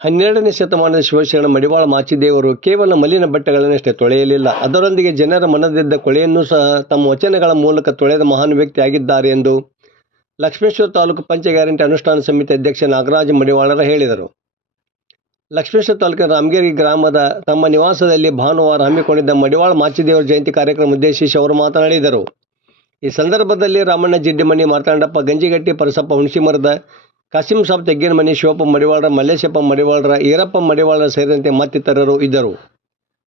ಹನ್ನೆರಡನೇ ಶತಮಾನದ ಶಿವಶರಣ ಮಡಿವಾಳ ಮಾಚಿದೇವರು ಕೇವಲ ಮಲಿನ ಬಟ್ಟೆಗಳನ್ನಷ್ಟೇ ತೊಳೆಯಲಿಲ್ಲ. ಅದರೊಂದಿಗೆ ಜನರ ಮನದಿದ್ದ ಕೊಳೆಯನ್ನು ಸಹ ತಮ್ಮ ವಚನಗಳ ಮೂಲಕ ತೊಳೆದ ಮಹಾನ್ ವ್ಯಕ್ತಿ ಆಗಿದ್ದಾರೆ ಎಂದು ಲಕ್ಷ್ಮೇಶ್ವರ ತಾಲೂಕು ಪಂಚ ಗ್ಯಾರಂಟಿ ಅನುಷ್ಠಾನ ಸಮಿತಿ ಅಧ್ಯಕ್ಷ ನಾಗರಾಜ ಮಡಿವಾಳರ ಹೇಳಿದರು. ಲಕ್ಷ್ಮೇಶ್ವರ ತಾಲೂಕಿನ ರಾಮಗಿರಿ ಗ್ರಾಮದ ತಮ್ಮ ನಿವಾಸದಲ್ಲಿ ಭಾನುವಾರ ಹಮ್ಮಿಕೊಂಡಿದ್ದ ಮಡಿವಾಳ ಮಾಚಿದೇವರ ಜಯಂತಿ ಕಾರ್ಯಕ್ರಮ ಉದ್ದೇಶಿಸಿ ಅವರು ಮಾತನಾಡಿದರು. ಈ ಸಂದರ್ಭದಲ್ಲಿ ರಾಮಣ್ಣ ಜಿಡ್ಡಿಮಣಿ ಮಾರ್ತಾಂಡಪ್ಪ ಗಂಜಿಗಟ್ಟಿ ಪರಸಪ್ಪ ಹುಣಸಿಮರದ ಕಾಸಿಂ ಸಾಬ್ ತೆಗ್ಗಿನಮನಿ ಶಿವಪ್ಪ ಮಡಿವಾಳರ, ಮಲ್ಲೇಶಪ್ಪ ಮಡಿವಾಳರ, ಈರಪ್ಪ ಮಡಿವಾಳರ ಸೇರಿದಂತೆ ಮತ್ತಿತರರು ಇದ್ದರು.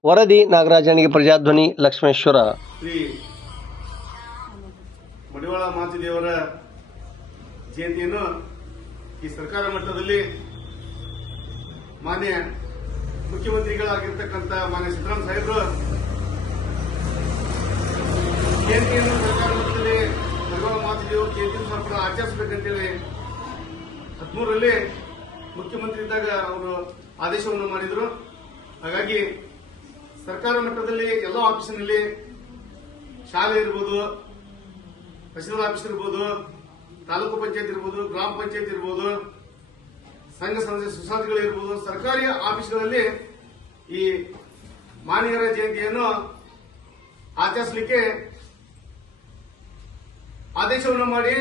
ವರದಿ, ನಾಗರಾಜನಿಗೆ ಪ್ರಜಾಧ್ವನಿ, ಲಕ್ಷ್ಮೇಶ್ವರ. ಮಡಿವಾಳ ಮಾಚಿದೇವರ ಜಯಂತಿಯನ್ನು ಈ ಸರ್ಕಾರ ಮಟ್ಟದಲ್ಲಿ ಮಾನ್ಯ ಮುಖ್ಯಮಂತ್ರಿಗಳಾಗಿರ್ತಕ್ಕಂಥ ಮಾನ್ಯ ಸಿದ್ದರಾಮ ಸಾಹೇಬರು ಜಯಂತಿಯನ್ನು ಸರ್ಕಾರ ಮಟ್ಟದಲ್ಲಿ ಮಡಿವಾಳ ಮಾಚಿದೇವರ ಜಯಂತಿಯನ್ನು ಸ್ವಲ್ಪ ಆಚರಿಸಬೇಕಂತೇಳಿ ಹದಿಮೂರರಲ್ಲಿ ಮುಖ್ಯಮಂತ್ರಿ ಇದ್ದಾಗ ಅವರು ಆದೇಶವನ್ನು ಮಾಡಿದರು. ಹಾಗಾಗಿ ಸರ್ಕಾರ ಮಟ್ಟದಲ್ಲಿ ಎಲ್ಲ ಆಫೀಸಿನಲ್ಲಿ ಶಾಲೆ ಇರ್ಬೋದು ತಹಸೀಲ್ದಾರ್ ಆಫೀಸ್ ಇರ್ಬೋದು, ತಾಲೂಕು ಪಂಚಾಯತ್ ಇರ್ಬೋದು, ಗ್ರಾಮ ಪಂಚಾಯತ್ ಇರ್ಬೋದು, ಸಂಘ ಸಂಸ್ಥೆ ಸೊಸೈಟಿಗಳು ಇರ್ಬೋದು, ಸರ್ಕಾರಿ ಆಫೀಸ್ಗಳಲ್ಲಿ ಈ ಮಾನ್ಯರ ಜಯಂತಿಯನ್ನು ಆಚರಿಸಲಿಕ್ಕೆ ಆದೇಶವನ್ನು ಮಾಡಿ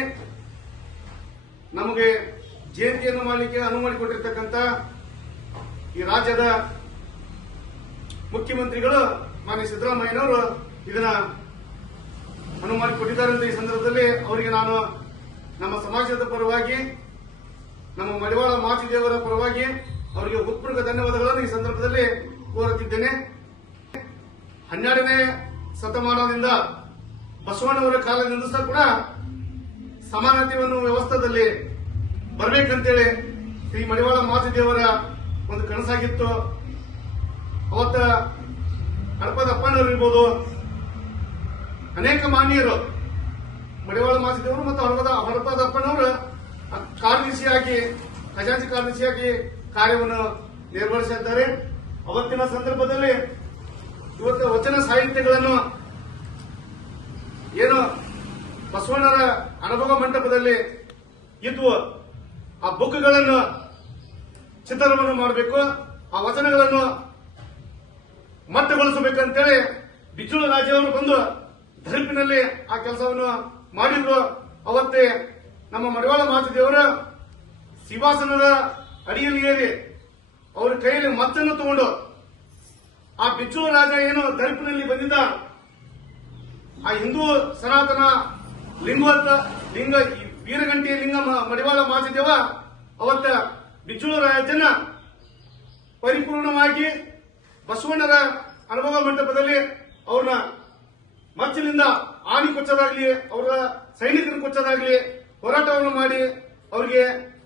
ನಮಗೆ ಜಯಂತಿಯನ್ನು ಮಾಡಲಿಕ್ಕೆ ಅನುವು ಮಾಡಿಕೊಟ್ಟಿರ್ತಕ್ಕಂಥ ಈ ರಾಜ್ಯದ ಮುಖ್ಯಮಂತ್ರಿಗಳು ಮಾನ್ಯ ಸಿದ್ದರಾಮಯ್ಯನವರು ಇದನ್ನ ಮಾಡಿಕೊಟ್ಟಿದ್ದಾರೆ ಅಂತ ಈ ಸಂದರ್ಭದಲ್ಲಿ ಅವರಿಗೆ ನಾನು ನಮ್ಮ ಸಮಾಜದ ಪರವಾಗಿ, ನಮ್ಮ ಮಡಿವಾಳ ಮಾಚಿದೇವರ ಪರವಾಗಿ ಅವರಿಗೆ ಹೃತ್ಪೂರ್ವಕ ಧನ್ಯವಾದಗಳನ್ನು ಈ ಸಂದರ್ಭದಲ್ಲಿ ಕೋರುತ್ತಿದ್ದೇನೆ. ಹನ್ನೆರಡನೇ ಶತಮಾನದಿಂದ ಬಸವಣ್ಣವರ ಕಾಲದಿಂದ ಸಹ ಕೂಡ ಸಮಾನತೆಯನ್ನು ವ್ಯವಸ್ಥೆಯಲ್ಲಿ ಬರಬೇಕಂತೇಳಿ ಶ್ರೀ ಮಡಿವಾಳ ಮಾಚಿದೇವರ ಒಂದು ಕನಸಾಗಿತ್ತು. ಅವತ್ತ ಅಪ್ಪನವರು ಇರ್ಬೋದು. ಅನೇಕ ಮಾನ್ಯರು ಮಡಿವಾಳ ಮಾಸಿದೇವರು ಮತ್ತು ಹಡಪದ ಹಡಪದ ಅಪ್ಪನವರು ಕಾರ್ಯದರ್ಶಿಯಾಗಿ, ಖಜಾಂಚಿ ಕಾರ್ಯದರ್ಶಿಯಾಗಿ ಕಾರ್ಯವನ್ನು ನಿರ್ವಹಿಸಿದ್ದಾರೆ. ಅವತ್ತಿನ ಸಂದರ್ಭದಲ್ಲಿ ಇವತ್ತು ವಚನ ಸಾಹಿತ್ಯಗಳನ್ನು ಏನು ಬಸವಣ್ಣರ ಅನುಭವ ಮಂಟಪದಲ್ಲಿ ಇದ್ವು ಆ ಬುಕ್ಗಳನ್ನು ಚಿತ್ರಣವನ್ನು ಮಾಡಬೇಕು, ಆ ವಚನಗಳನ್ನು ಮಟ್ಟಗೊಳಿಸಬೇಕಂತೇಳಿ ಬಿಚ್ಚುಳ ರಾಜ್ಯವನ್ನು ಬಂದು ಧರ್ಪಿನಲ್ಲಿ ಆ ಕೆಲಸವನ್ನು ಮಾಡಿದ್ರು. ಅವತ್ತೇ ನಮ್ಮ ಮಡಿವಾಳ ಮಾತದೇವರು ಸಿಂಹಾಸನದ ಅಡಿಯಲ್ಲಿ ಏರಿ ಅವರ ಕೈಯಲ್ಲಿ ಮತ್ತನ್ನು ತಗೊಂಡು ಆ ಬಿಚ್ಚುವ ರಾಜ ಏನು ಧರಿಪಿನಲ್ಲಿ ಬಂದಿದ್ದ, ಆ ಹಿಂದೂ ಸನಾತನ ಲಿಂಗವತ್ತ ಲಿಂಗ ವೀರಗಂಟಿ ಲಿಂಗ ಮಡಿವಾಳ ಮಾಚಿದೇವ, ಅವತ್ತ ಬಿಚ್ಚುಳ ರಾಜನ ಪರಿಪೂರ್ಣವಾಗಿ ಬಸವಣ್ಣರ ಅನುಭವ ಮಂಟಪದಲ್ಲಿ ಅವ್ರನ್ನ ಮಚ್ಚಲಿಂದ ಆಣಿ ಕೊಚ್ಚೋದಾಗ್ಲಿ, ಅವರ ಸೈನಿಕರನ್ನು ಕೊಚ್ಚೋದಾಗ್ಲಿ ಹೋರಾಟವನ್ನು ಮಾಡಿ ಅವರಿಗೆ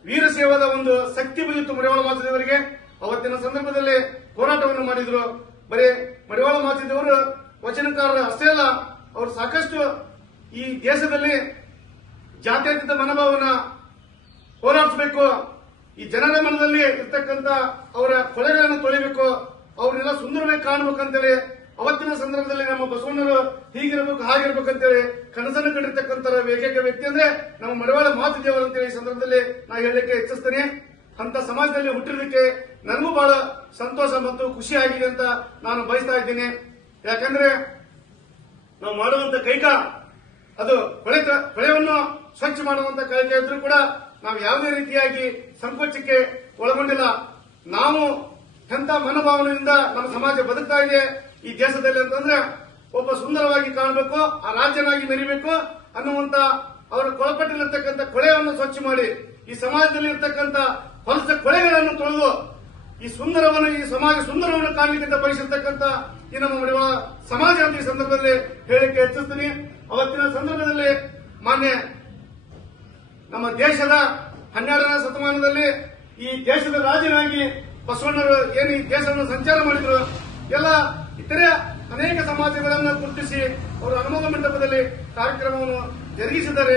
ವೀರ ಸೇವಾದ ಒಂದು ಶಕ್ತಿ ಬಂದಿತ್ತು ಮಡಿವಾಳ ಮಾಚಿದೇವರಿಗೆ. ಅವತ್ತಿನ ಸಂದರ್ಭದಲ್ಲಿ ಹೋರಾಟವನ್ನು ಮಾಡಿದ್ರು. ಬರೀ ಮಡಿವಾಳ ಮಾಚಿದೇವರು ವಚನಕಾರರ ಅಷ್ಟೇ ಅಲ್ಲ, ಅವರು ಸಾಕಷ್ಟು ಈ ದೇಶದಲ್ಲಿ ಜಾತ್ಯತೀತ ಮನೋಭಾವನ ಹೋರಾಡಿಸಬೇಕು. ಈ ಜನರ ಮನದಲ್ಲಿ ಇರ್ತಕ್ಕಂಥ ಅವರ ಕೊಲೆಗಳನ್ನು ತೊಳಿಬೇಕು. ಅವರೆಲ್ಲ ಸುಂದರವಾಗಿ ಕಾಣಬೇಕಂತೇಳಿ ಅವತ್ತಿನ ಸಂದರ್ಭದಲ್ಲಿ ನಮ್ಮ ಬಸವಣ್ಣರು ಹೀಗಿರಬೇಕು, ಹಾಗಿರ್ಬೇಕಂತೇಳಿ ಕನಸನ್ನು ಕಂಡಿರ್ತಕ್ಕಂಥ ಏಕೈಕ ವ್ಯಕ್ತಿ ಅಂದ್ರೆ ನಮ್ಮ ಮಡಿವಾಳ ಮಾತು ದೇವರು ಅಂತೇಳಿ ಈ ಸಂದರ್ಭದಲ್ಲಿ ನಾ ಹೇಳಲಿಕ್ಕೆ ಇಚ್ಛಿಸ್ತೇನೆ. ಅಂತ ಸಮಾಜದಲ್ಲಿ ಹುಟ್ಟಿರೋದಕ್ಕೆ ನನಗೂ ಬಹಳ ಸಂತೋಷ ಮತ್ತು ಖುಷಿ ಆಗಿದೆ ಅಂತ ನಾನು ಬಯಸ್ತಾ ಇದ್ದೀನಿ. ಯಾಕಂದ್ರೆ ನಾವು ಮಾಡುವಂತ ಕೈಕ ಅದು ಕೊಳೆ ಕೊಳೆಯನ್ನು ಸ್ವಚ್ಛ ಮಾಡುವಂತ ಕಾಯ್ದೆ ಇದ್ರೂ ಕೂಡ ನಾವು ಯಾವುದೇ ರೀತಿಯಾಗಿ ಸಂಕೋಚಕ್ಕೆ ಒಳಗೊಂಡಿಲ್ಲ. ನಾವು ಎಂತ ಮನೋಭಾವನೆಯಿಂದ ನಮ್ಮ ಸಮಾಜ ಬದುಕ್ತಾ ಇದೆ ಈ ದೇಶದಲ್ಲಿ ಅಂತಂದ್ರೆ ಒಬ್ಬ ಸುಂದರವಾಗಿ ಕಾಣಬೇಕು, ಆ ರಾಜ್ಯನಾಗಿ ಮೆರಿಬೇಕು ಅನ್ನುವಂತ ಅವರ ಕೊಳಪಟ್ಟಿಲಿರ್ತಕ್ಕಂಥ ಕೊಳೆಯನ್ನು ಸ್ವಚ್ಛ ಮಾಡಿ, ಈ ಸಮಾಜದಲ್ಲಿ ಇರ್ತಕ್ಕಂಥ ಹೊಲಸ ಕೊಳೆಗಳನ್ನು ತೊಳೆದು, ಈ ಸುಂದರವನ್ನು, ಈ ಸಮಾಜ ಸುಂದರವನ್ನು ಕಾಣಲಿಕ್ಕೆ ಬಯಸಿರ್ತಕ್ಕಂಥ ಈ ನಮ್ಮ ಸಮಾಜ ಅಂತ ಈ ಸಂದರ್ಭದಲ್ಲಿ ಹೇಳಿಕೆ ಹೆಚ್ಚಿಸ್ತೀನಿ. ಅವತ್ತಿನ ಸಂದರ್ಭದಲ್ಲಿ ಮಾನ್ಯ ದೇಶದ ಹನ್ನೆರಡನೇ ಶತಮಾನದಲ್ಲಿ ಈ ದೇಶದ ರಾಜನಾಗಿ ಬಸವಣ್ಣರು ಏನು ಈ ದೇಶವನ್ನು ಸಂಚಾರ ಮಾಡಿದ್ರು, ಎಲ್ಲ ಇತರೆ ಅನೇಕ ಸಮಾಜಗಳನ್ನು ಗುರುತಿಸಿ ಅವರು ಹನುಮಂತ ಮಂಟಪದಲ್ಲಿ ಕಾರ್ಯಕ್ರಮವನ್ನು ಜರುಗಿಸಿದ್ದಾರೆ.